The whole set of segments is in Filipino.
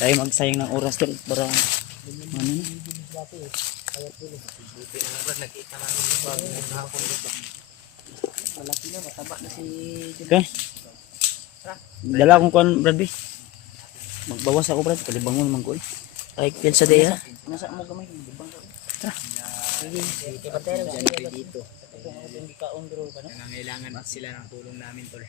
Tayo magsayang ng oras din para ano na. Nakita namin yung bago ng hapon dito. Malaki na, mataba na si Okay. Dala akong kuan Bradby. Magbawas ako Brad, kalibangon man ko eh. Ay pilsa day ha. nasa mo gamay libang ko. Tara. Sige, patero siya dito. Hindi ka on bro ba no? Nangangailangan sila ng tulong namin tol.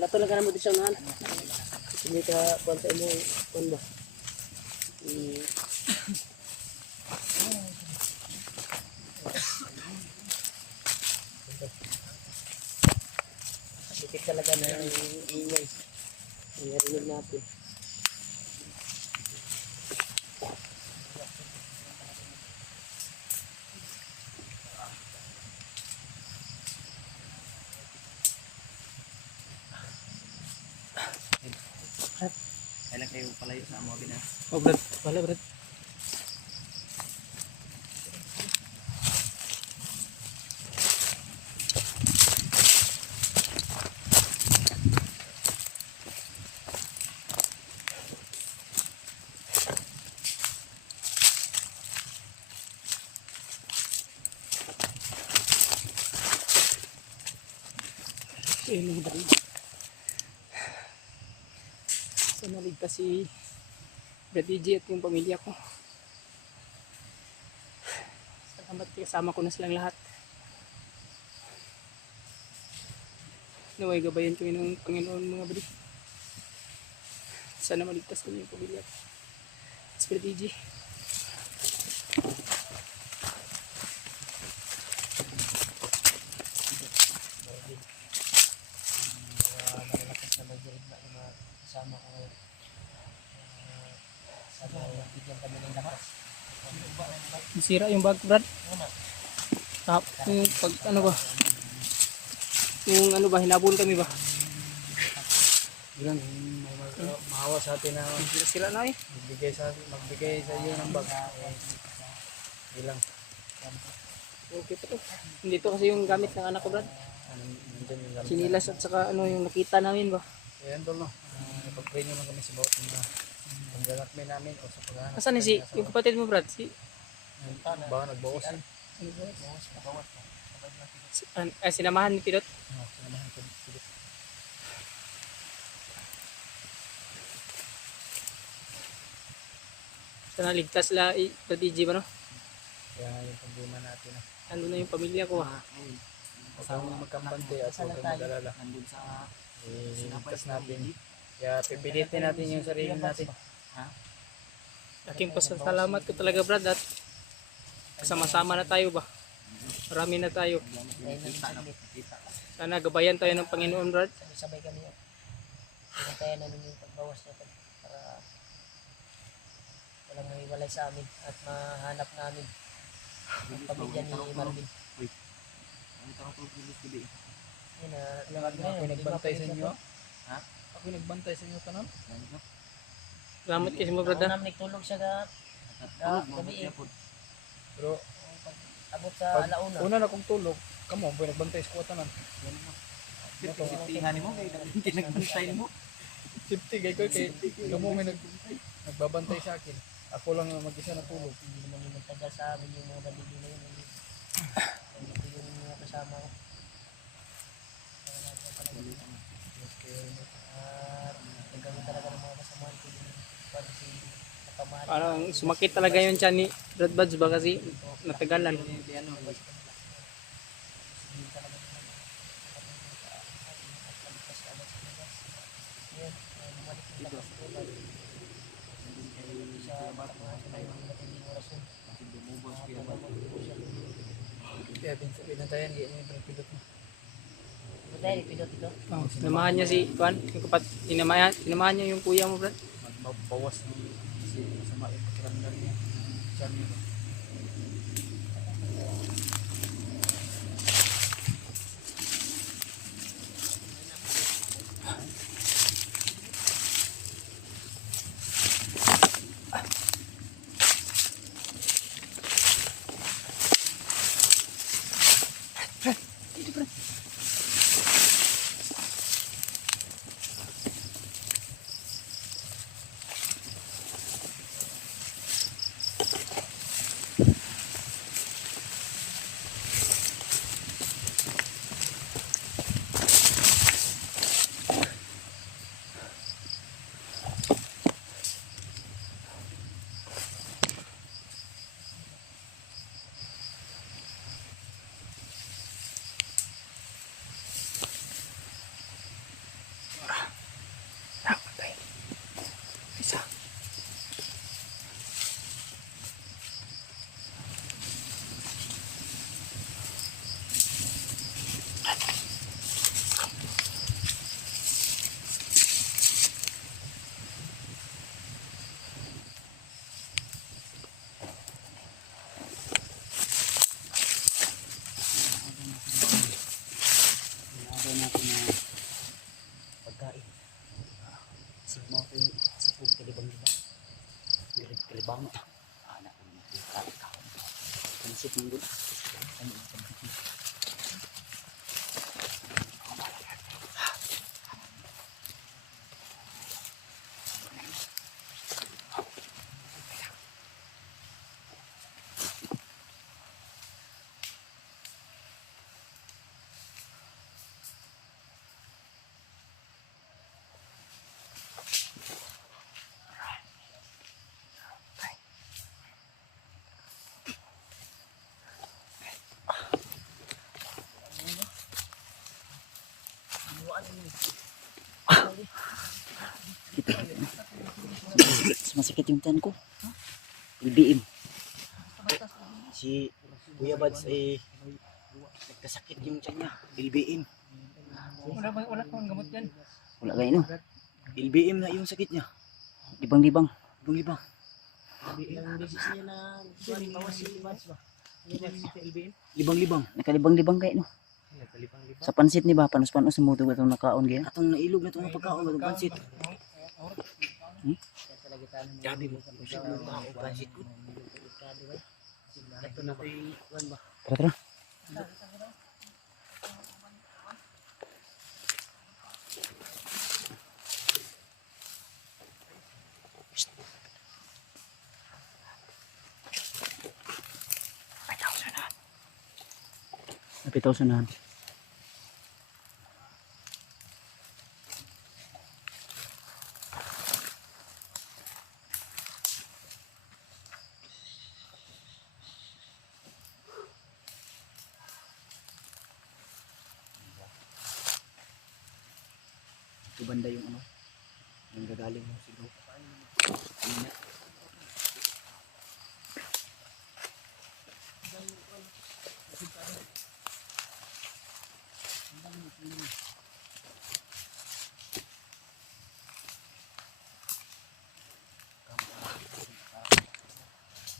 Lato lang ka na mo di siya unahan. Hindi ka punta mo kung ba. Sikit talaga na ingay. Narinig natin. Kailan kayo palayo sa amo na? Oh Brad, wala Brad. Ini Brad. So naligtas si Brad DJ at yung pamilya ko. Salamat, kasama ko na silang lahat. Naway gabayan kami ng Panginoon mga bali. Sana maligtas kami yung pamilya ko. Si Brad DJ. Malakas na mag-direct na yung mga kasama ko ngayon. Sana bigyan kami ng lakas. Sira yung bag Brad. Tap, yung pag ano ba? Yung ano ba, hinabol kami ba? Bilang maawa sa atin na Sira na eh. magbigay sa iyo ng bag. Bilang Okay pa to. Hindi to kasi yung gamit ng anak ko Brad. nandun yung gamit. Sinilas at saka ano yung nakita namin ba? Ayan tol no. Napag-pray naman kami sa bawat mga panggalakmay namin o sa paghahanap. Asan ni si yung kapatid mo Brad? Si Ba nagbawas din. sinamahan ni Pilot. Sinamahan ko dito. Sana ligtas la Brad DJ ba no? Kaya yung problema natin na. Ano na yung pamilya ko ha? Huwag kang magkambante at huwag kang mag-alala. Iligtas natin. Kaya pipilitin natin yung sarili natin. Aking pasasalamat ko talaga Brad at sama-sama na tayo ba? Marami na tayo. Sana gabayan tayo ng Panginoon Brad. Sabay kami yun. Pinatayan namin yung pagbawas natin para walang mahiwalay sa amin at mahanap namin ang pamilya ni Marvin. Yun Ako nagbantay sa inyo. Ha? Ako nagbantay sa inyo tanan. Salamat kasi mo Brad Ako ha. namin nagtulog siya gabi eh. Pero Abot sa alauna. una na kong tulog, kamo boy nagbantay sa ko tanan. Siptihan mo kay nagbantay mo. Safety gay ko kay kamo may nagbabantay sa akin. Ako lang ang mag-isa na tulog. Hindi naman yung magtagal sa amin yung mga bandili na yun. Ito yung mga kasama ko. Nagkamit talaga ng mga kasamahan ko yung pati si Nakamahal. Parang sumakit talaga yun siya ni Brad Buds ba kasi natagalan. Kaya pinatayan gay ni pilot mo. Dahil pilot ito. Oh, sinamahan niya si Juan, yung sinamahan niya yung kuya mo Brad. Magbawas ng kasi masama yung pakiramdam niya. Diyan niya. ta. Anak ko naman. Kaon. Pansit ng doon. Masakit yung tiyan ko. LBM. Si Kuya Bads ay nagkasakit yung tiyan niya. LBM. Wala kang gamot yan. Wala kayo no? LBM na yung sakit niya. Libang-libang. Libang-libang. Libang-libang. Nakalibang-libang kayo no? Sa pansit ni ba? Panos-panos sa muto itong nakaon gaya? Atong nailog na itong pagkaon ng pansit. Gabi mo. Usap mo ba ang pansit ko? Ito na ko'y kuwan ba? Tara. Napitaw sa nahan. Ito banda yung ano, yung gagaling mo siguro.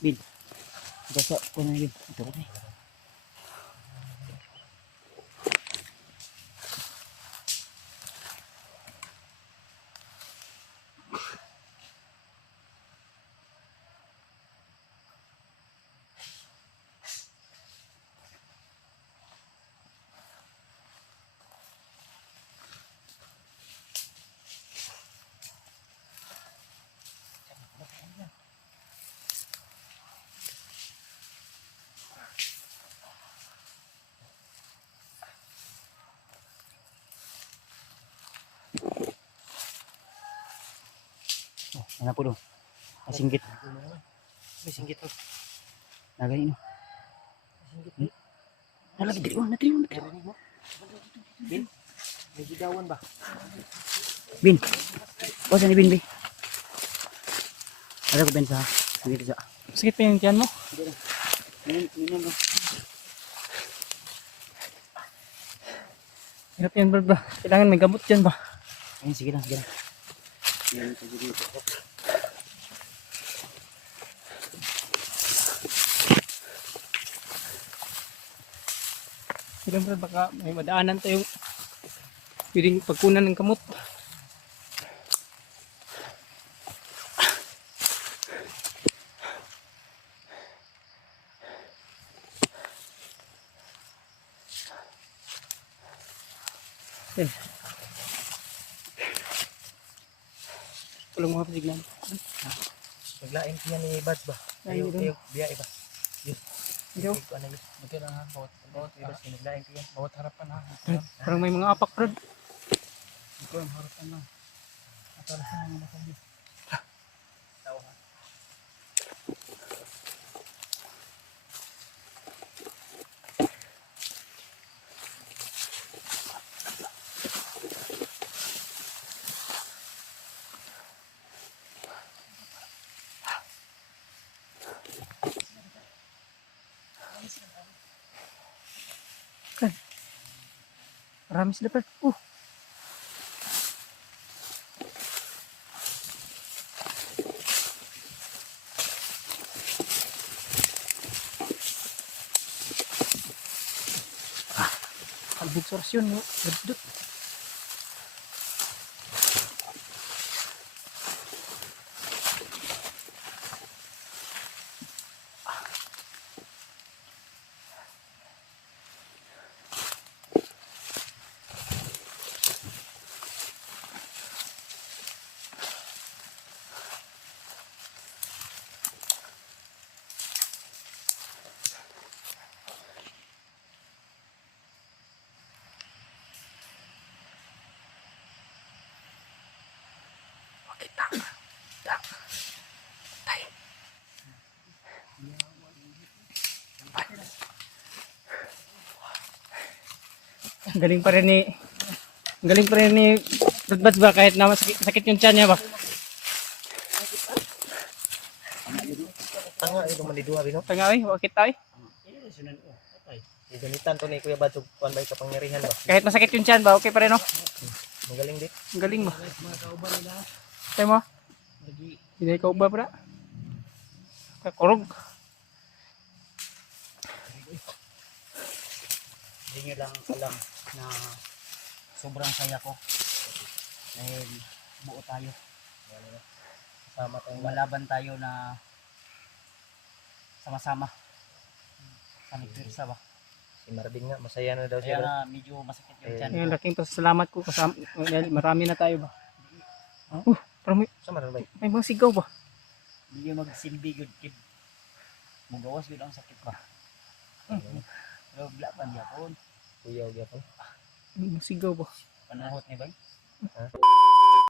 Bin, basa ko na yun. Ito ba rin? Oh, anak ko doon. Singgit. May singgit to. Nagay no. Nalagi diri mo. Bin. May gidawan ba? Bin. O sa ni Bin. Ada ko Ben sa. Singgit sa. Sakit pa yung tiyan mo? Minum no. Hirap yan bro. Kailangan may gamot yan ba? Ayun, sige lang. Yan ito dito. Sige bro, baka may madaanan tayong pwedeng pagkunan ng kamot. Yan. Walang mga pasignan. Maglaing niya ni Bads ba? Laing Tayo biya iba. Ikaw? Ano yun? Okay lang ha. Bawat Iba sinaglaing ko yan. bawat harapan ha. Parang may mga apak bro. Ito ang harapan na. Atala sa mga nakahit. Marami sila bro. Kalbog sa rasyon mo. Gadot. Galing pa rin ni Brad ba kahit na sakit yung tiyan niya ba? Tanga ito maniduha bino. Tanga oy, bakit tayo? Gamitan to ni Kuya Badsog kuan ba kapangyarihan ba. Kahit masakit yung tiyan ba, okay pa rin no? Magaling di. Ang galing mo. Tayo mo? Hindi ka uba pra? Kakurog. Hindi nyo lang alam na sobrang saya ko. Dahil buo tayo. Sama tayong Malaban tayo na sama-sama. Sa nagpirsa ba? si Marvin nga masaya na daw Kaya siya. na medyo masakit yung tiyan. Ngayon, laking pasalamat ko kasama. Marami na tayo ba? Parang Sa Marvin. may mga sigaw ba? Hindi nyo magsilbi yun, kid. Magawas yun ang sakit ba? Pero wala pa niya po. Kuya gyapon. May mga sigaw ba? Panahot ni ba?